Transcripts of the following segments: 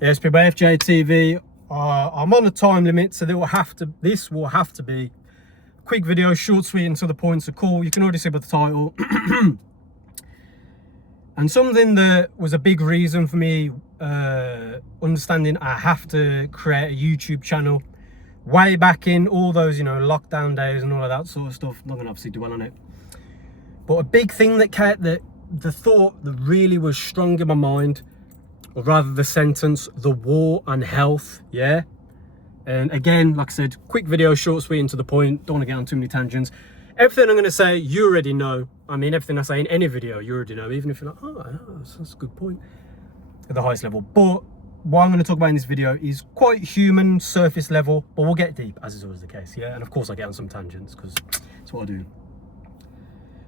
Yes, people, FJ TV. I'm on a time limit, so this will have to be a quick video, short, sweet, and to the point. So cool. You can already see by the title. And something that was a big reason for me understanding I have to create a YouTube channel way back in all those, lockdown days and all of that sort of stuff. I'm not gonna obviously dwell on it, but a big thing that the thought that really was strong in my mind, or rather the sentence, the war on health. Yeah. And again, like I said, quick video, short, sweet, and to the point. Don't want to get on too many tangents. Everything I'm going to say, you already know. I mean, everything I say in any video, you already know. Even if you're like, oh, that's a good point. At the highest level. But what I'm going to talk about in this video is quite human, surface level. But we'll get deep, as is always the case. Yeah. And of course, I get on some tangents because that's what I do.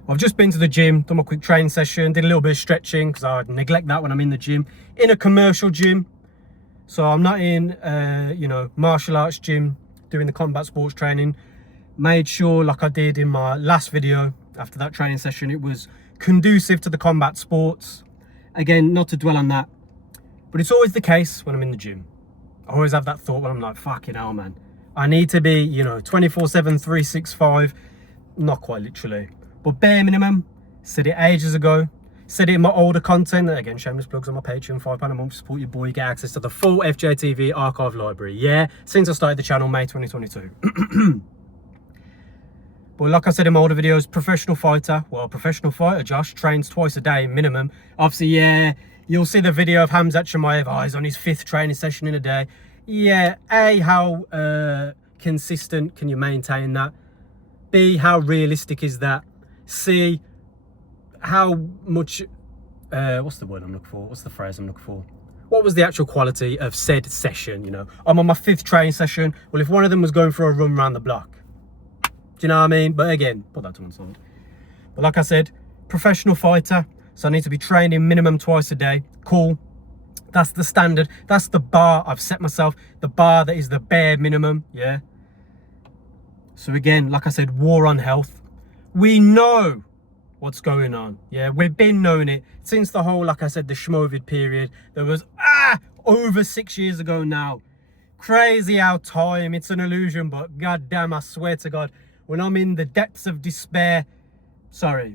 I've just been to the gym, done my quick training session, did a little bit of stretching because I neglect that when I'm in the gym. In a commercial gym. So I'm not in, martial arts gym doing the combat sports training. Made sure, like I did in my last video, after that training session, it was conducive to the combat sports. Again, not to dwell on that, but it's always the case when I'm in the gym. I always have that thought when I'm like, fucking hell, man. I need to be, 24/7, 365, not quite literally. But bare minimum, said it ages ago, said it in my older content. Again, shameless plugs on my Patreon, £5 a month, support your boy, get access to the full FJTV archive library. Yeah, since I started the channel, May 2022. But like I said in my older videos, professional fighter, Josh, trains twice a day minimum. Obviously, yeah, you'll see the video of Khamzat Chimaev, he's on his 5th training session in a day. Yeah, A, how consistent can you maintain that? B, how realistic is that? C, how much, what's the word I'm looking for? What's the phrase I'm looking for? What was the actual quality of said session, I'm on my 5th training session. Well, if one of them was going for a run around the block, do you know what I mean? But again, put that to one side. But like I said, professional fighter, so I need to be training minimum twice a day. Cool. That's the standard. That's the bar I've set myself. The bar that is the bare minimum, yeah? So again, like I said, war on health. We know what's going on. Yeah, we've been knowing it since the whole, like I said, the Schmovid period. There was, over 6 years ago now. Crazy how time, it's an illusion, but goddamn, I swear to God, when I'm in the depths of despair,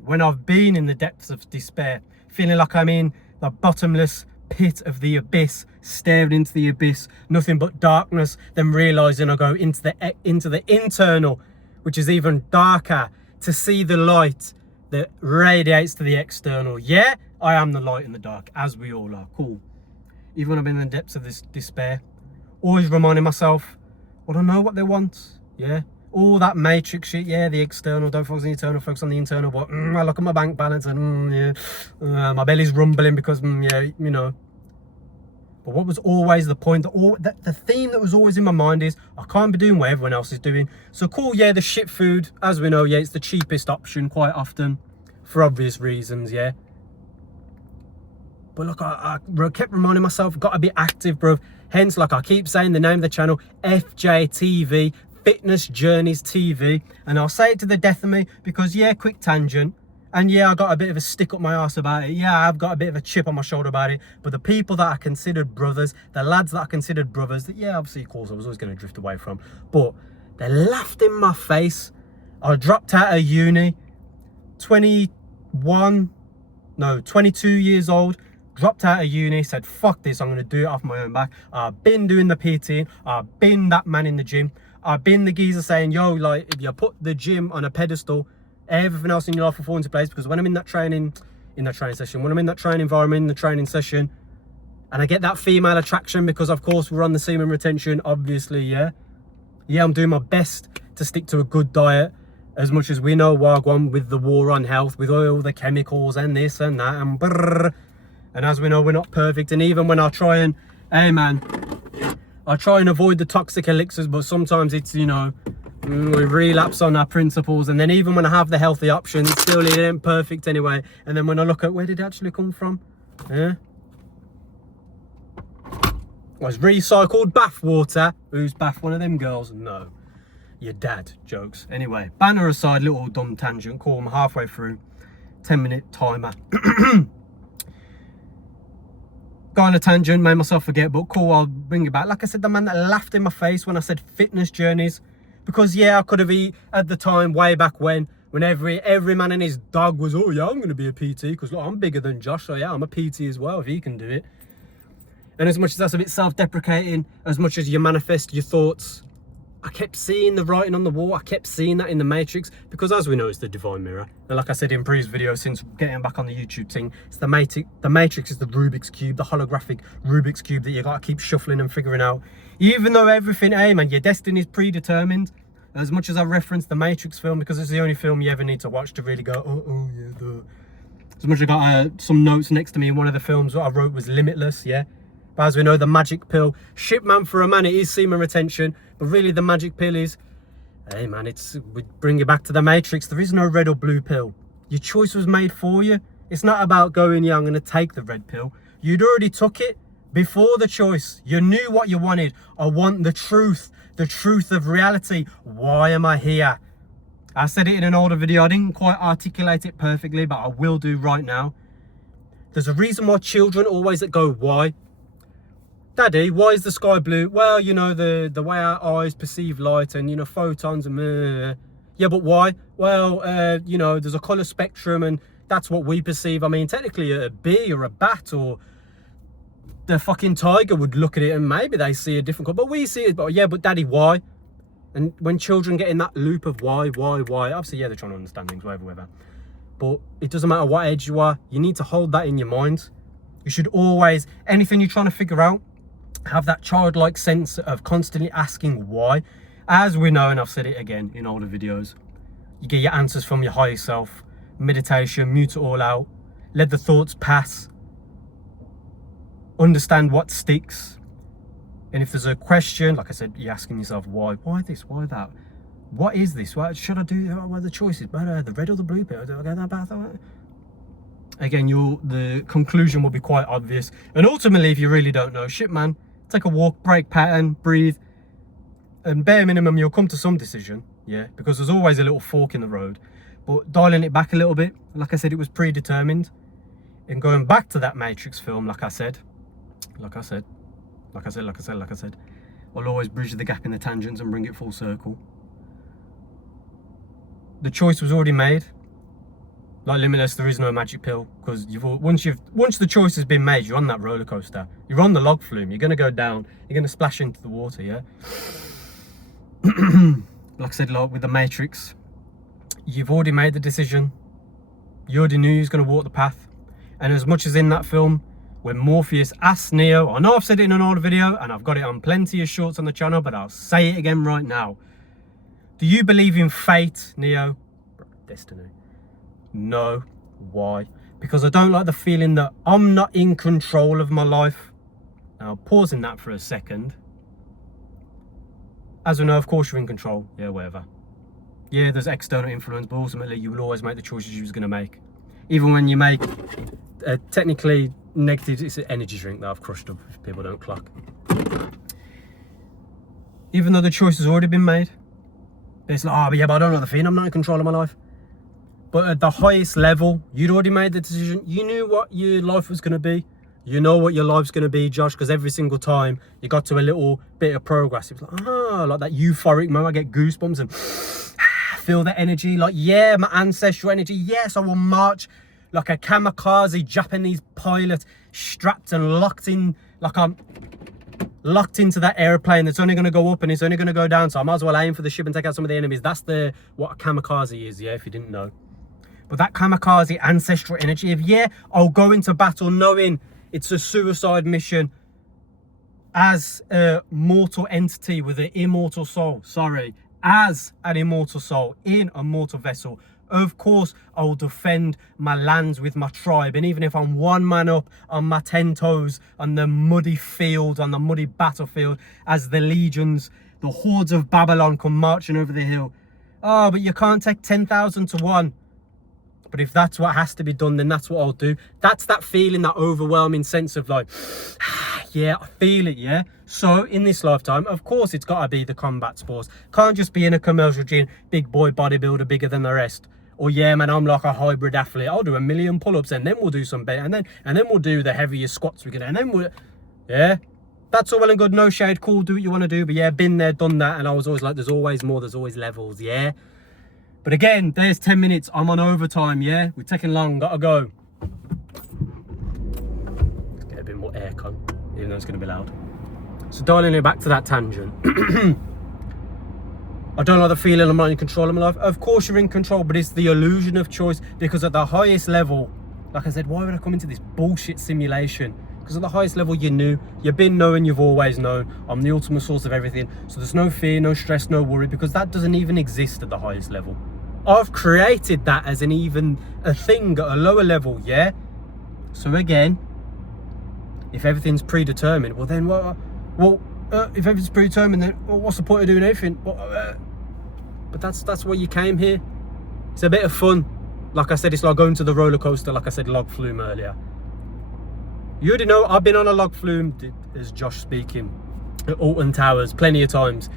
when I've been in the depths of despair, feeling like I'm in the bottomless pit of the abyss, staring into the abyss, nothing but darkness, then realizing I go into the internal, which is even darker, to see the light that radiates to the external. Yeah, I am the light in the dark, as we all are. Cool. Even when I'm in the depths of this despair, always reminding myself, I don't know what they want. Yeah, all that matrix shit. Yeah, the external, don't focus on the internal, focus on the internal. But I look at my bank balance and my belly's rumbling because But what was always the point, the theme that was always in my mind is, I can't be doing what everyone else is doing. So cool, yeah, the shit food, as we know, yeah, it's the cheapest option quite often, for obvious reasons, yeah. But look, I kept reminding myself, got to be active, bro. Hence, like I keep saying, the name of the channel, FJTV, Fitness Journeys TV. And I'll say it to the death of me, because yeah, quick tangent. And yeah, I got a bit of a stick up my arse about it. Yeah, I've got a bit of a chip on my shoulder about it. But the people that I considered brothers, the lads that I considered brothers, that yeah, obviously of course I was always going to drift away from. But they laughed in my face. I dropped out of uni, 22 years old. Dropped out of uni, said, fuck this, I'm going to do it off my own back. I've been doing the PT. I've been that man in the gym. I've been the geezer saying, yo, like, if you put the gym on a pedestal, everything else in your life will fall into place. Because when I'm in that training session, when I'm in that training environment, in the training session, and I get that female attraction, because of course we're on the semen retention, obviously, yeah, I'm doing my best to stick to a good diet, as much as we know Wagwan with the war on health, with all the chemicals and this and that and brrr. And as we know, we're not perfect. And even when I try and, I try and avoid the toxic elixirs, but sometimes it's, we relapse on our principles. And then even when I have the healthy options, still it ain't perfect anyway. And then when I look at where did it actually come from? Yeah. Was recycled bath water. Who's bath one of them girls? No. Your dad. Jokes. Anyway, banner aside, little dumb tangent. Cool, I'm halfway through. 10-minute timer. Go on a tangent, made myself forget, but cool, I'll bring it back. Like I said, the man that laughed in my face when I said fitness journeys, because yeah, I could have at the time, way back when every man and his dog was, oh yeah, I'm going to be a PT, because look, I'm bigger than Josh, so yeah, I'm a PT as well, if he can do it. And as much as that's a bit self-deprecating, as much as you manifest your thoughts, I kept seeing the writing on the wall. I kept seeing that in the Matrix, because as we know, it's the divine mirror. And like I said in previous videos, since getting back on the YouTube thing, it's the Matrix is the Rubik's Cube, the holographic Rubik's Cube that you got to keep shuffling and figuring out. Even though everything, hey man, your destiny is predetermined. As much as I reference the Matrix film, because it's the only film you ever need to watch to really go, oh yeah, duh. As much as I got some notes next to me, one of the films what I wrote was Limitless, yeah. But as we know, the magic pill, shit man, for a man, it is semen retention. But really the magic pill is, hey man, we bring you back to the Matrix. There is no red or blue pill. Your choice was made for you. It's not about going, yeah, I'm going to take the red pill. You'd already took it before the choice. You knew what you wanted. I want the truth of reality. Why am I here? I said it in an older video. I didn't quite articulate it perfectly, but I will do right now. There's a reason why children always go, why? Daddy, why is the sky blue? Well, you know, the way our eyes perceive light and, you know, photons and yeah, but why? Well, you know, there's a colour spectrum and that's what we perceive. I mean, technically a bee or a bat or the fucking tiger would look at it and maybe they see a different colour, but we see it. But yeah, but Daddy, why? And when children get in that loop of why, obviously, yeah, they're trying to understand things, whatever. But it doesn't matter what age you are, you need to hold that in your mind. You should always, anything you're trying to figure out, have that childlike sense of constantly asking why. As we know, and I've said it again in older videos, you get your answers from your higher self. Meditation, mute it all out, let the thoughts pass, understand what sticks. And if there's a question, like I said, you're asking yourself why this, why that, what is this, what should I do, what are the choices, the red or the blue pill, do I go that path? Again, the conclusion will be quite obvious. And ultimately, if you really don't know, shit man, take a walk, break pattern, breathe, and bare minimum you'll come to some decision, yeah, because there's always a little fork in the road. But dialing it back a little bit, like I said, it was predetermined. And going back to that Matrix film, like I said, I'll always bridge the gap in the tangents and bring it full circle. The choice was already made. Like Limitless, there is no magic pill, because once the choice has been made, you're on that roller coaster. You're on the log flume. You're gonna go down. You're gonna splash into the water. Yeah. Like I said, like with the Matrix, you've already made the decision. You already knew he was gonna walk the path. And as much as in that film, when Morpheus asked Neo, I know I've said it in an older video, and I've got it on plenty of shorts on the channel, but I'll say it again right now. Do you believe in fate, Neo? Destiny. No. Why? Because I don't like the feeling that I'm not in control of my life. Now, pausing that for a second. As we know, of course you're in control. Yeah, whatever. Yeah, there's external influence, but ultimately you will always make the choices you was going to make. Even when you make technically negative, it's an energy drink that I've crushed up if people don't clock. Even though the choice has already been made. It's like, oh, but yeah, but I don't know the feeling. I'm not in control of my life. But at the highest level, you'd already made the decision. You knew what your life was going to be. You know what your life's going to be, Josh, because every single time you got to a little bit of progress, it was like, like that euphoric moment. I get goosebumps and feel the energy. Like, yeah, my ancestral energy. Yes, I will march like a kamikaze Japanese pilot, strapped and locked in, like I'm locked into that airplane that's only going to go up and it's only going to go down. So I might as well aim for the ship and take out some of the enemies. That's what a kamikaze is, yeah, if you didn't know. But that kamikaze ancestral energy of, yeah, I'll go into battle knowing it's a suicide mission as a mortal entity with an immortal soul. As an immortal soul in a mortal vessel. Of course, I will defend my lands with my tribe. And even if I'm one man up on my 10 toes on the muddy field, on the muddy battlefield, as the legions, the hordes of Babylon come marching over the hill. Oh, but you can't take 10,000 to 1. But if that's what has to be done, then that's what I'll do. That's that feeling, that overwhelming sense of like, yeah, I feel it, yeah? So in this lifetime, of course, it's got to be the combat sports. Can't just be in a commercial gym, big boy bodybuilder, bigger than the rest. or yeah, man, I'm like a hybrid athlete. I'll do 1 million pull-ups, and then we'll do some bait, and then we'll do the heaviest squats we can, and then we'll, yeah. That's all well and good, no shade, cool, do what you want to do. But yeah, been there, done that, and I was always like, there's always more, there's always levels, yeah. But again, there's 10 minutes, I'm on overtime, yeah. We're taking long, gotta go. Let's get a bit more aircon, even though it's gonna be loud. So dialing it back to that tangent. I don't like the feeling I'm not in control of my life. Of course you're in control, but it's the illusion of choice, because at the highest level, like I said, why would I come into this bullshit simulation? Because at the highest level, you knew, you've been knowing, you've always known. I'm the ultimate source of everything. So there's no fear, no stress, no worry, because that doesn't even exist at the highest level. I've created that as an even a thing at a lower level, yeah? So again, if everything's predetermined, well then, if everything's predetermined, then what's the point of doing anything? But that's why you came here. It's a bit of fun. Like I said, it's like going to the roller coaster, like I said, log flume earlier. You already know, I've been on a log flume, as Josh speaking, at Alton Towers plenty of times.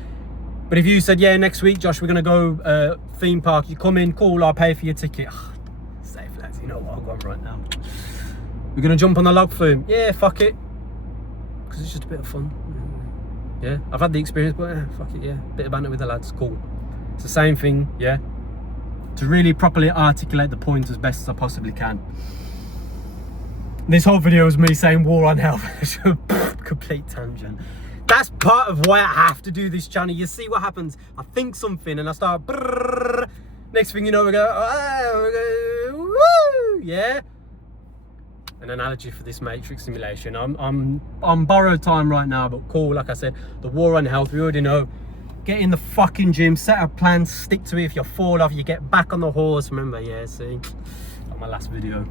But if you said, yeah, next week, Josh, we're going to go theme park, you come in, cool, I'll pay for your ticket. Safe, lads, you know what, I'll go on right now. We're going to jump on the log flume. Yeah, fuck it. Because it's just a bit of fun. Yeah, I've had the experience, but fuck it, yeah. Bit of banter with the lads, cool. It's the same thing, yeah. To really properly articulate the point as best as I possibly can. This whole video is me saying war on health. Complete tangent. That's part of why I have to do this channel. You see what happens? I think something and I start brrr. Next thing you know, we go woo, yeah. An analogy for this Matrix simulation. I'm on borrowed time right now, but cool. Like I said, the war on health, we already know. Get in the fucking gym, set a plan, stick to it. If you fall off, you get back on the horse. Remember, yeah, see, like my last video.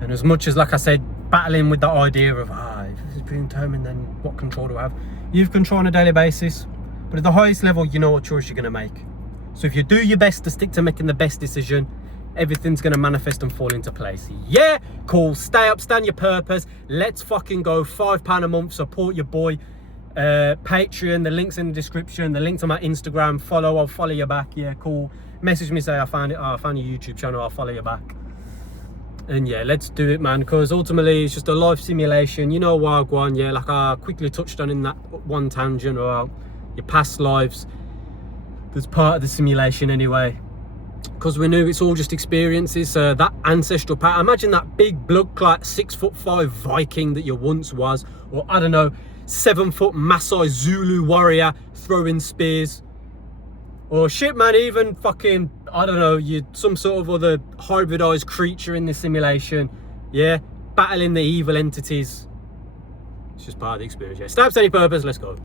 And as much as, like I said, battling with the idea of, if this is predetermined, then what control do I have? You have control on a daily basis. But at the highest level, you know what choice you're going to make. So if you do your best to stick to making the best decision, everything's going to manifest and fall into place. Yeah, cool. Stay up, stand your purpose. Let's fucking go. £5 a month. Support your boy. Patreon, the link's in the description. The link to my Instagram. I'll follow you back. Yeah, cool. Message me, say I found it. I found your YouTube channel. I'll follow you back. And yeah, let's do it, man, because ultimately it's just a life simulation. You know, Wagwan, yeah, like I quickly touched on in that one tangent about your past lives. That's part of the simulation anyway. Because we knew it's all just experiences. That ancestral power. Imagine that big blood clot 6'5" Viking that you once was, or I don't know, 7-foot Maasai Zulu warrior throwing spears. Or shit, man, even fucking, I don't know, you some sort of other hybridized creature in this simulation. Yeah, battling the evil entities. It's just part of the experience. Yeah, stabs any purpose, let's go.